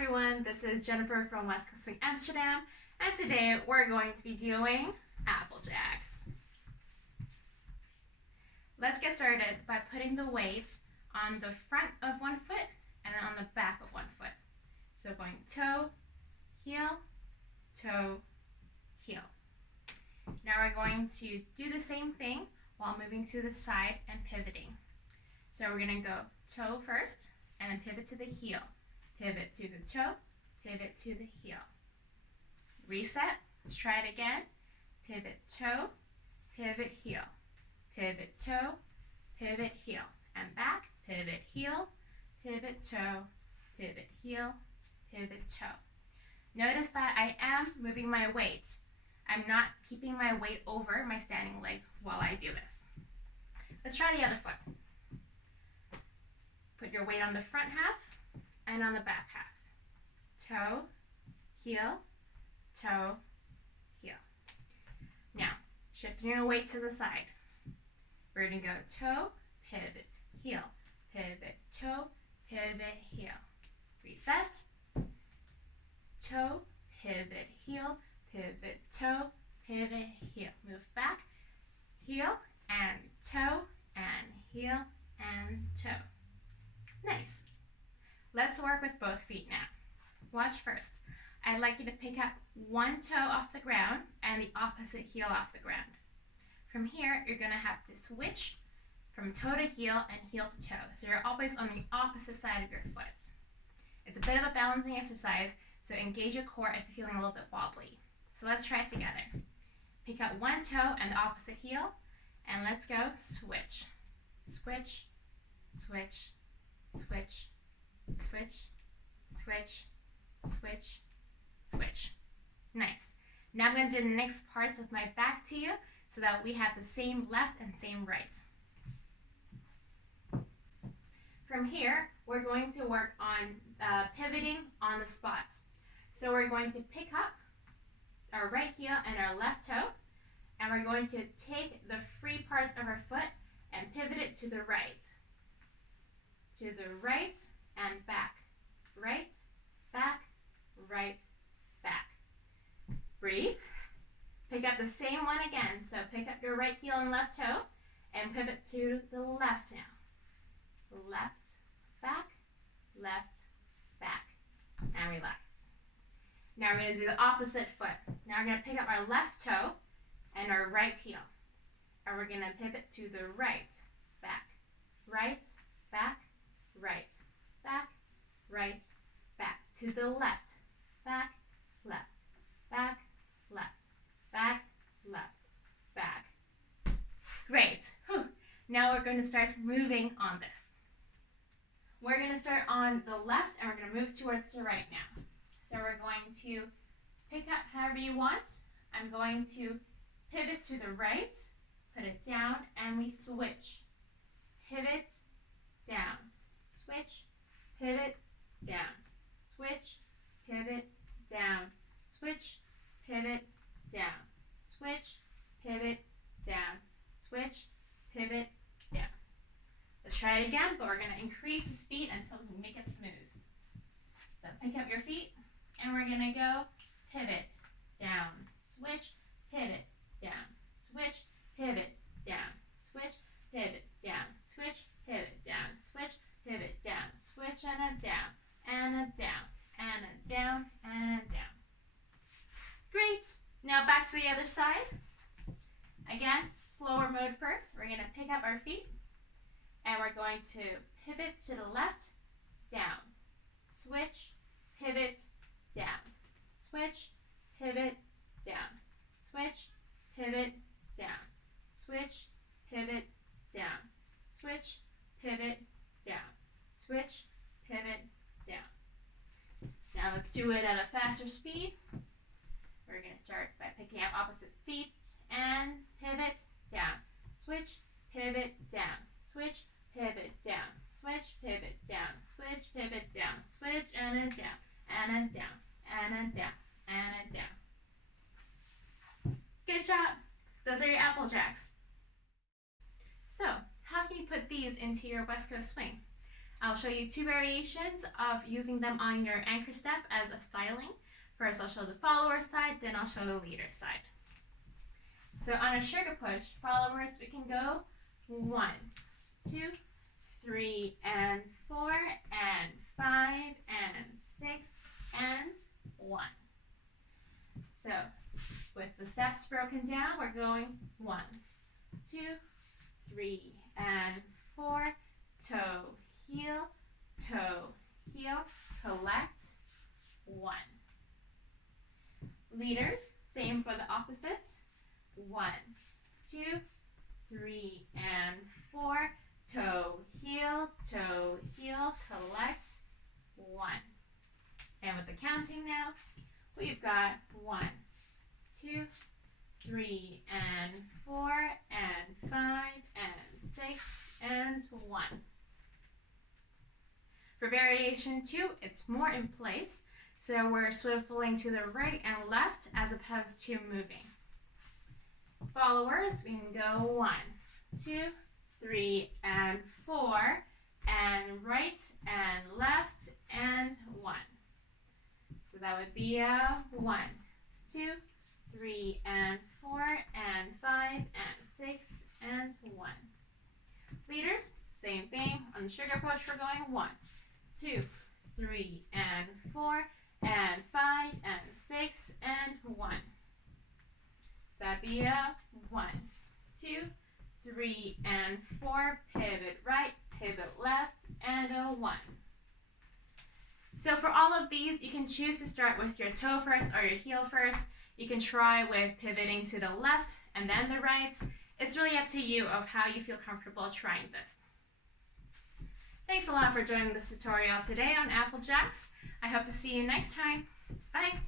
everyone, this is Jennifer from West Coast Swing Amsterdam, and today we're going to be doing applejacks. Let's get started by putting the weight on the front of one foot and then on the back of one foot. So going toe, heel, toe, heel. Now we're going to do the same thing while moving to the side and pivoting. So we're going to go toe first and then pivot to the heel. Pivot to the toe, pivot to the heel. Reset, let's try it again. Pivot toe, pivot heel. Pivot toe, pivot heel. And back, pivot heel, pivot toe, pivot heel, pivot toe. Notice that I am moving my weight. I'm not keeping my weight over my standing leg while I do this. Let's try the other foot. Put your weight on the front half and on the back half. Toe, heel, toe, heel. Now, shifting your weight to the side. We're going to go toe, pivot, heel, pivot, toe, pivot, heel. Reset. Toe, pivot, heel, pivot, toe, pivot, heel. Move back, heel, and toe, and heel, and toe. Nice. Let's work with both feet now. Watch first. I'd like you to pick up one toe off the ground and the opposite heel off the ground. From here, you're going to have to switch from toe to heel and heel to toe. So you're always on the opposite side of your foot. It's a bit of a balancing exercise, so engage your core if you're feeling a little bit wobbly. So let's try it together. Pick up one toe and the opposite heel, and let's go switch. Switch, switch, switch, switch, switch, switch, switch. Nice. Now I'm going to do the next parts with my back to you so that we have the same left and same right. From here, we're going to work on pivoting on the spot. So we're going to pick up our right heel and our left toe, and we're going to take the free parts of our foot and pivot it to the right. To the right and back. Right, back, right, back. Breathe. Pick up the same one again. So pick up your right heel and left toe and pivot to the left now. Left, back, and relax. Now we're going to do the opposite foot. Now we're going to pick up our left toe and our right heel. And we're going to pivot to the right, back, right, back, right, back, right, back. To the left, back, left, back, left, back, left, back. Great. Whew. Now we're going to start moving on this. We're going to start on the left and we're going to move towards the right now. So we're going to pick up however you want. I'm going to pivot to the right, put it down, and we switch. Pivot, down, switch, pivot, down, switch, pivot, down, switch, pivot, down, switch, pivot, down, switch, pivot, down. Let's try it again, but we're going to increase the speed until we make it smooth. So pick up your feet, and we're going to go pivot, down, switch, pivot, down, switch, pivot, down, switch, pivot, down, switch, pivot, down, switch, pivot, down, switch, and a down, and a down, and a down, and a down. Great. Now back to the other side. Again, slower mode first. We're going to pick up our feet, and we're going to pivot to the left, down, switch, pivot, down, switch, pivot, down, switch, pivot, down, switch, pivot, down, switch, pivot, down, switch, pivot, down. Now let's do it at a faster speed. We're going to start by picking up opposite feet and pivot, down, switch, pivot, down, switch, pivot, down, switch, pivot, down, switch, pivot, down, switch, and a down, and a down, and a down, and a down. Good job. Those are your applejacks. So, how can you put these into your West Coast swing? I'll show you 2 variations of using them on your anchor step as a styling. First, I'll show the follower side, then I'll show the leader side. So on a sugar push, followers, we can go 1, 2, 3, and 4, and 5, and 6, and 1. So with the steps broken down, we're going 1, 2, 3, and 4, toe, heel, collect, 1. Leaders, same for the opposites. 1, 2, 3, and 4, toe, heel, collect, 1. And with the counting now, we've got 1, 2, 3, and 4, and 5, and 6, and 1. For variation 2, it's more in place, so we're swiveling to the right and left as opposed to moving. Followers, we can go 1, 2, 3, and 4, and right and left, and 1. So that would be 1, 2, 3, and 4, and 5, and 6, and 1. Leaders, same thing. On the sugar push, we're going 1, 2, 3, and 4, and 5, and 6, and 1. That'd be 1, 2, 3, and 4, pivot right, pivot left, and 1. So for all of these, you can choose to start with your toe first or your heel first. You can try with pivoting to the left and then the right. It's really up to you of how you feel comfortable trying this. Thanks a lot for joining this tutorial today on Applejacks. I hope to see you next time. Bye!